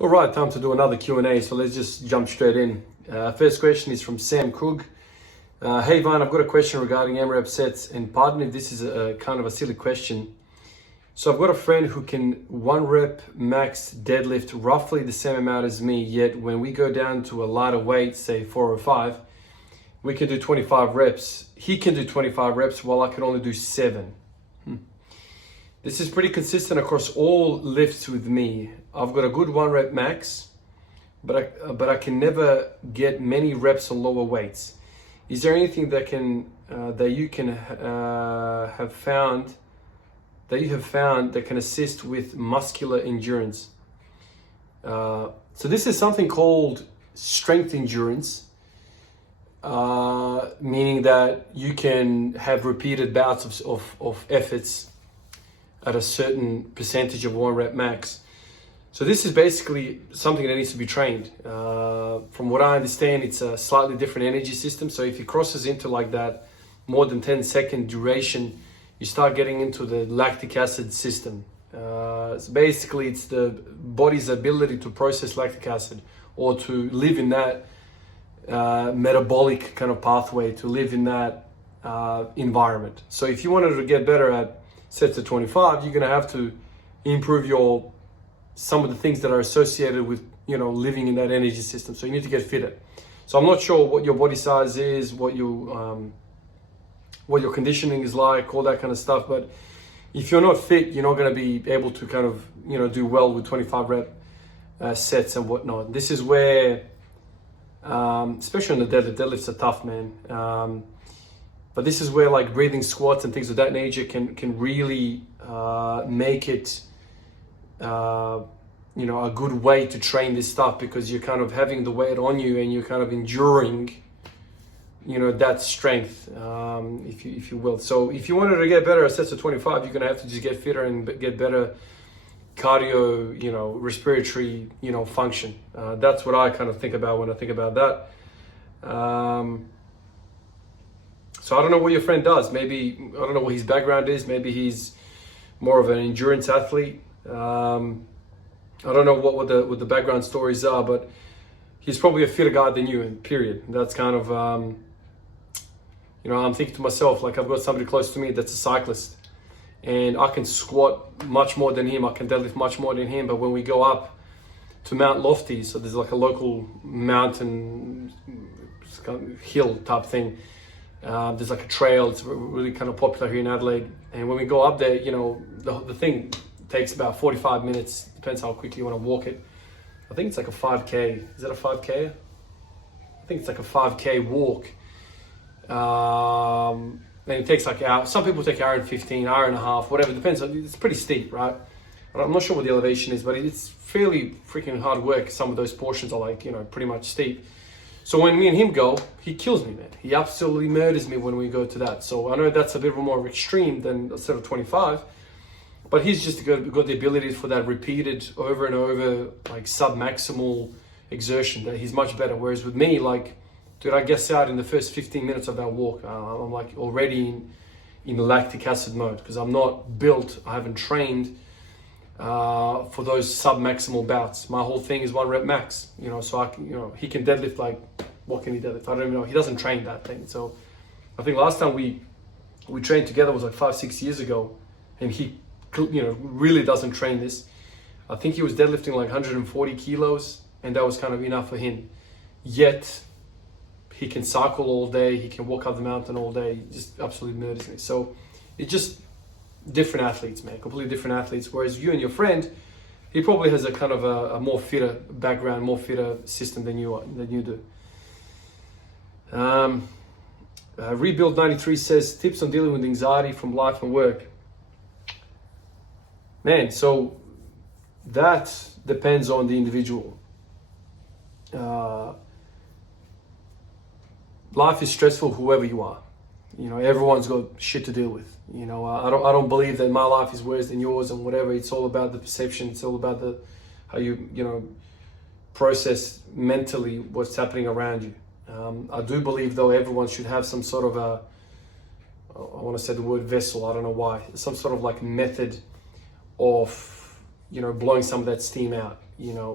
All right, time to do another Q&A, so let's just jump straight in. First question is from Sam Krug. Hey Vine, I've got a question regarding AMRAP sets, and pardon if this is a kind of a silly question. So I've got a friend who can 1 rep max deadlift roughly the same amount as me, yet when we go down to a lighter weight, say 405, we can do 25 reps. He can do 25 reps while I can only do 7. This is pretty consistent across all lifts with me. I've got a good 1 rep max, but I can never get many reps on lower weights. Is there anything that you have found that can assist with muscular endurance? So this is something called strength endurance, meaning that you can have repeated bouts of efforts at a certain percentage of 1 rep max. So this is basically something that needs to be trained. From what I understand, it's a slightly different energy system. So if it crosses into like that more than 10-second duration, you start getting into the lactic acid system. So basically, it's the body's ability to process lactic acid or to live in that metabolic kind of pathway, to live in that environment. So if you wanted to get better at sets of 25, you're going to have to improve some of the things that are associated with living in that energy system. So you need to get fitter. So I'm not sure what your body size is, what your conditioning is like, all that kind of stuff. But if you're not fit, you're not going to be able to kind of do well with 25 rep sets and whatnot. This is where, especially on the deadlifts are tough, man. But this is where like breathing squats and things of that nature can really make it a good way to train this stuff, because you're kind of having the weight on you and you're kind of enduring that strength, if you will. So if you wanted to get better at sets of 25, you're gonna have to just get fitter and get better cardio, respiratory, function. That's what I kind of think about when I think about that. So I don't know what your friend does. Maybe, I don't know what his background is. Maybe he's more of an endurance athlete. I don't know what the background stories are, but he's probably a fitter guy than you, in period. That's kind of, I'm thinking to myself, like, I've got somebody close to me that's a cyclist, and I can squat much more than him. I can deadlift much more than him. But when we go up to Mount Lofty, so there's like a local mountain hill type thing. There's like a trail. It's really kind of popular here in Adelaide. And when we go up there, the thing takes about 45 minutes. Depends how quickly you want to walk it. I think it's like a 5K. Is that a 5K? I think it's like a 5K walk. And it takes like an hour. Some people take an hour and 15, hour and a half, whatever. Depends. It's pretty steep, right? I'm not sure what the elevation is, but it's fairly freaking hard work. Some of those portions are like, pretty much steep. So when me and him go, he kills me, man. He absolutely murders me when we go to that. So I know that's a bit more extreme than a set of 25, but he's just got the ability for that repeated over and over, like sub-maximal exertion. That he's much better. Whereas with me, like, dude, I guess out in the first 15 minutes of that walk, I'm like already in lactic acid mode, because I'm not built, I haven't trained for those sub-maximal bouts. My whole thing is 1 rep max, so I can, he can deadlift, like, what can he deadlift? I don't even know. He doesn't train that thing. So I think last time we trained together was like 5-6 years ago, and he, really doesn't train this. I think he was deadlifting like 140 kilos, and that was kind of enough for him. Yet he can cycle all day, he can walk up the mountain all day, just absolutely murders me. So it's just different athletes, man, completely different athletes. Whereas you and your friend, he probably has a kind of a more fitter background, more fitter system than you do. Rebuild 93 says, tips on dealing with anxiety from life and work. Man, so that depends on the individual. Life is stressful, whoever you are. Everyone's got shit to deal with. I don't believe that my life is worse than yours and whatever. It's all about the perception. It's all about how you process mentally what's happening around you. I do believe, though, everyone should have some sort of I want to say the word vessel, I don't know why, some sort of like method of blowing some of that steam out,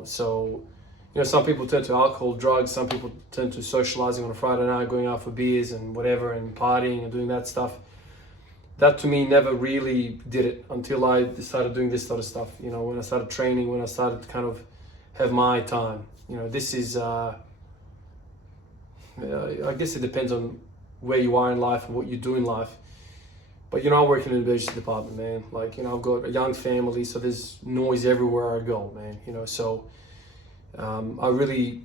So, some people turn to alcohol, drugs, some people turn to socializing on a Friday night, going out for beers and whatever, and partying and doing that stuff. That to me never really did it until I started doing this sort of stuff, when I started training, when I started to kind of have my time. This is, I guess it depends on where you are in life and what you do in life. But, I work in an emergency department, man. Like, I've got a young family, so there's noise everywhere I go, man, so I really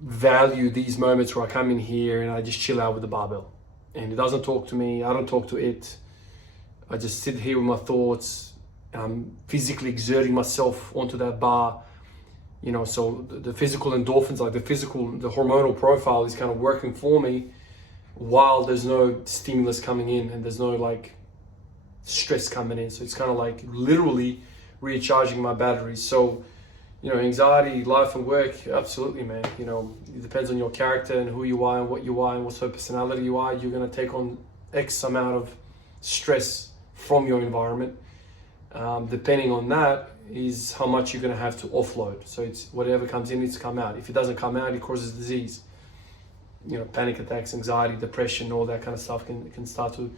value these moments where I come in here and I just chill out with the barbell. And it doesn't talk to me, I don't talk to it. I just sit here with my thoughts. I'm physically exerting myself onto that bar, so the physical endorphins, like the hormonal profile is kind of working for me while there's no stimulus coming in and there's no like stress coming in. So it's kind of like literally recharging my batteries. So, anxiety, life and work, absolutely, man. It depends on your character and who you are and what sort of personality you are. You're going to take on X amount of stress from your environment. Depending on that is how much you're going to have to offload. So it's whatever comes in needs to come out. If it doesn't come out, it causes disease. Panic attacks, anxiety, depression, all that kind of stuff can start to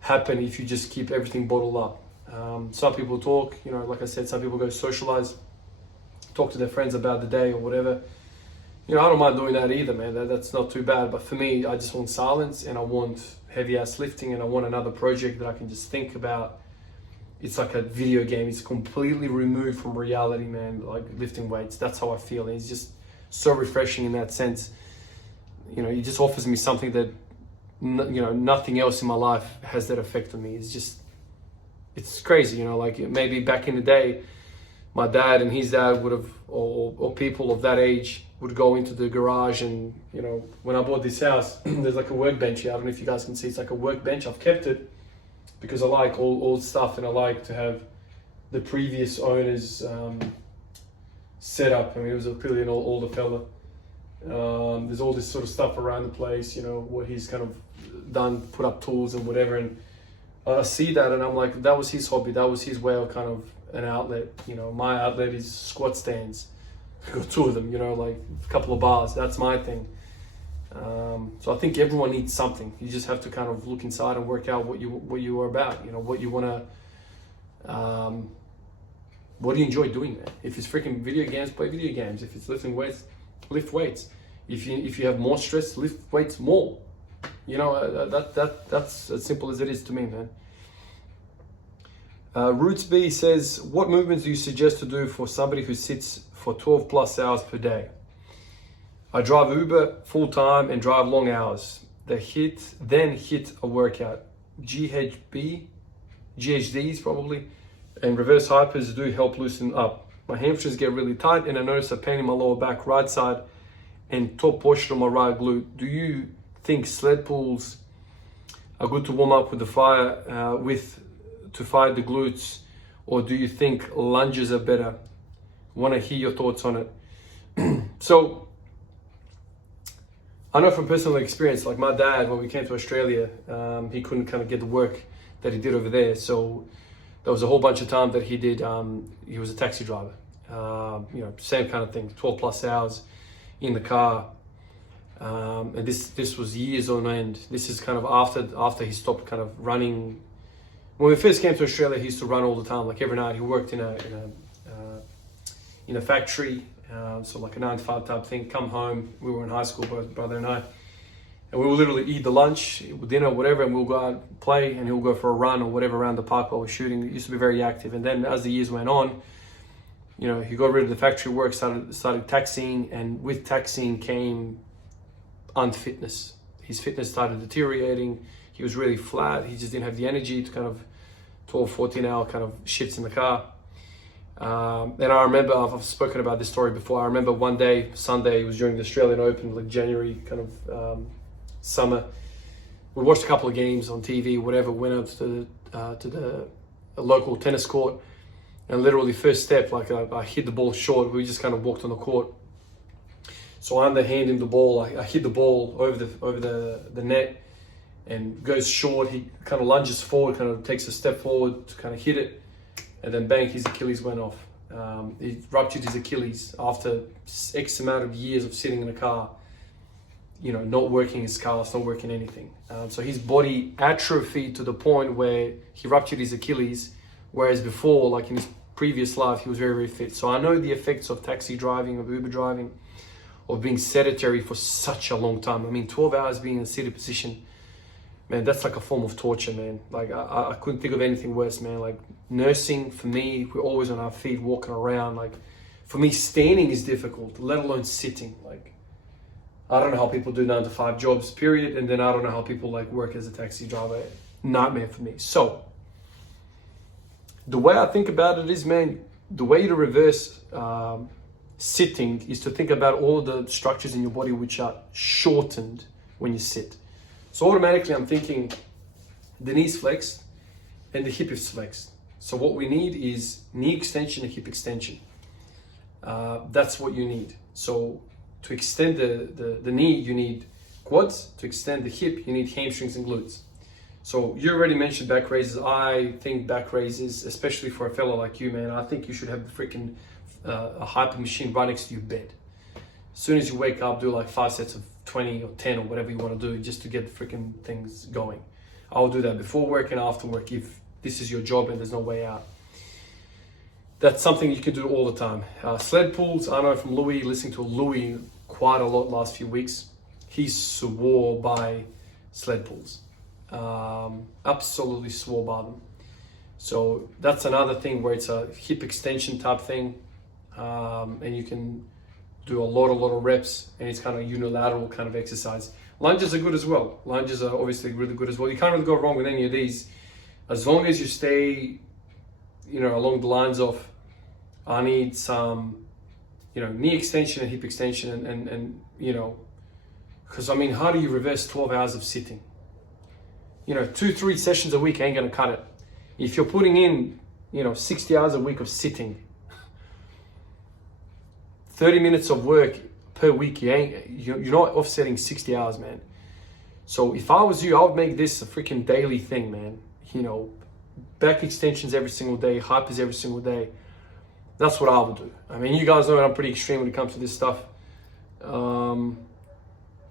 happen if you just keep everything bottled up. Some people talk, like I said, some people go socialize, talk to their friends about the day or whatever. I don't mind doing that either, man. That's not too bad. But for me, I just want silence and I want heavy ass lifting and I want another project that I can just think about. It's like a video game. It's completely removed from reality, man. Like lifting weights. That's how I feel. And it's just so refreshing in that sense. It just offers me something that, nothing else in my life has that effect on me. It's crazy, like maybe back in the day, my dad and his dad would have, or people of that age would go into the garage and, when I bought this house, there's like a workbench here. I don't know if you guys can see, it's like a workbench. I've kept it because I like old stuff and I like to have the previous owners set up. I mean, it was clearly an older fella. There's all this sort of stuff around the place, what he's kind of done, put up tools and whatever. And I see that and I'm like, that was his hobby. That was his way of kind of an outlet. My outlet is squat stands. I've got two of them, like a couple of bars. That's my thing. So I think everyone needs something. You just have to kind of look inside and work out what you are about. What you want to. What do you enjoy doing, man? If it's freaking video games, play video games. If it's lifting weights, lift weights. If you have more stress, lift weights more. That's as simple as it is to me, man. Roots B says, what movements do you suggest to do for somebody who sits for 12 plus hours per day? I drive Uber full time and drive long hours. Then hit a workout. GHDs probably, and reverse hypers do help loosen up. My hamstrings get really tight and I notice a pain in my lower back, right side, and top portion of my right glute. Do you think sled pulls are good to warm up with the fire to fire the glutes, or do you think lunges are better? Want to hear your thoughts on it. So I know from personal experience, like my dad, when we came to Australia, he couldn't kind of get the work that he did over there. So there was a whole bunch of time that he did, he was a taxi driver. Same kind of thing, 12 plus hours in the car. And this was years on end. This is kind of after he stopped kind of running. When we first came to Australia, he used to run all the time, like every night. He worked in a factory, so like a 9-to-5 type thing. Come home, we were in high school, both brother and I, and we would literally eat the lunch, dinner, whatever, and we'll go out and play, and he'll go for a run or whatever around the park while we're shooting. It used to be very active. And then as the years went on, he got rid of the factory work, started taxiing, and with taxiing came unfitness. His fitness started deteriorating. He was really flat. He just didn't have the energy to kind of 12, 14 hour kind of shifts in the car. And I remember, I've spoken about this story before. I remember one day, Sunday, it was during the Australian Open, like January kind of summer. We watched a couple of games on TV, whatever, went out to the local tennis court, and literally first step, like I hit the ball short. We just kind of walked on the court. So I underhand him the ball. I hit the ball over the net and goes short. He kind of lunges forward, kind of takes a step forward to kind of hit it. And then bang, his Achilles went off. He ruptured his Achilles after X amount of years of sitting in a car, you know, not working his cars, not working anything. So his body atrophied to the point where he ruptured his Achilles, whereas before, like in his previous life, he was very, very fit. So I know the effects of taxi driving, of Uber driving, of being sedentary for such a long time. I mean, 12 hours being in a seated position, man, that's like a form of torture, man. Like I couldn't think of anything worse, man. Like nursing, for me, we're always on our feet, walking around. Like for me, standing is difficult, let alone sitting. Like I don't know how people do 9 to 5 jobs, period. And then I don't know how people like work as a taxi driver. Nightmare for me. So the way I think about it is, man, the way to reverse sitting is to think about all of the structures in your body which are shortened when you sit. So automatically I'm thinking the knees flexed and the hip is flexed. So what we need is knee extension and hip extension. That's what you need. So to extend the knee, you need quads. To extend the hip, you need hamstrings and glutes. So you already mentioned back raises. I think back raises, especially for a fellow like you, man, I think you should have the freaking a hyper machine right next to your bed. As soon as you wake up, do like 5 sets of 20 or 10 or whatever you want to do just to get the freaking things going. I'll do that before work and after work if this is your job and there's no way out. That's something you can do all the time. Sled pulls, I know from Louis, listening to Louis quite a lot last few weeks, he swore by sled pulls. Absolutely swore by them. So that's another thing where it's a hip extension type thing, and you can do a lot of reps, and it's kind of unilateral kind of exercise. Lunges are good as well. Lunges are obviously really good as well. You can't really go wrong with any of these, as long as you stay, you know, along the lines of, I need some, you know, knee extension and hip extension, and you know, because I mean, how do you reverse 12 hours of sitting? You know, 2-3 sessions a week ain't gonna cut it. If you're putting in, you know, 60 hours a week of sitting, 30 minutes of work per week, you're not offsetting 60 hours, man. So if I was you, I would make this a freaking daily thing, man. You know, back extensions every single day, hypers every single day. That's what I would do. I mean, you guys know that I'm pretty extreme when it comes to this stuff.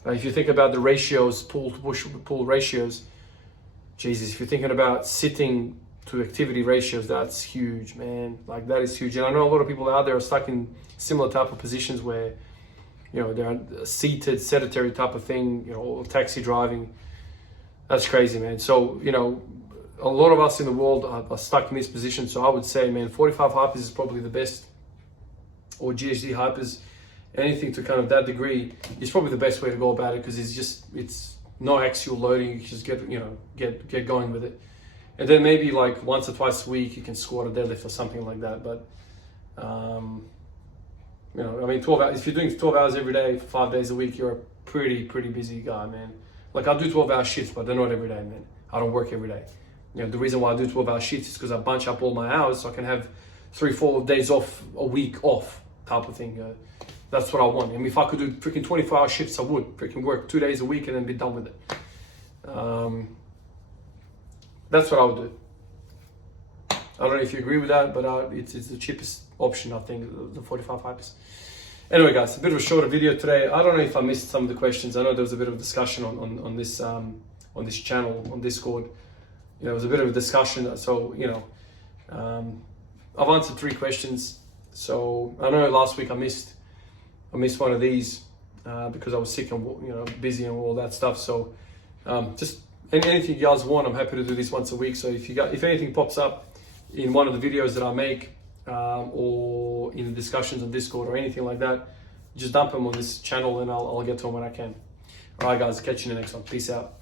If you think about the ratios, pull to push pull ratios, Jesus, if you're thinking about sitting to activity ratios, that's huge, man. Like that is huge. And I know a lot of people out there are stuck in similar type of positions where, you know, they're a seated, sedentary type of thing, you know, taxi driving. That's crazy, man. So, you know, a lot of us in the world are stuck in this position. So I would say, man, 45 hypers is probably the best, or GHD hypers, anything to kind of that degree is probably the best way to go about it, because it's no axial loading. You just get going with it. And then maybe like once or twice a week you can squat or deadlift or something like that. But you know, I mean, 12 hours, if you're doing 12 hours every day for 5 days a week, you're a pretty busy guy, man. Like I do 12-hour shifts, but they're not every day, man. I don't work every day. You know, the reason why I do 12-hour shifts is because I bunch up all my hours so I can have 3-4 days off a week off type of thing. That's what I want. I mean, if I could do freaking 24-hour shifts, I would freaking work 2 days a week and then be done with it. That's what I would do. I don't know if you agree with that, but it's the cheapest option, I think, the 45 hypers. Anyway, guys, a bit of a shorter video today. I don't know if I missed some of the questions. I know there was a bit of a discussion on this channel, on Discord. You know, it was a bit of a discussion. So, you know, I've answered 3 questions. So I know last week I missed one of these because I was sick and, you know, busy and all that stuff. So just anything you guys want, I'm happy to do this once a week. So if anything pops up in one of the videos that I make, or in the discussions on Discord or anything like that, just dump them on this channel and I'll get to them when I can. All right, guys, catch you in the next one. Peace out.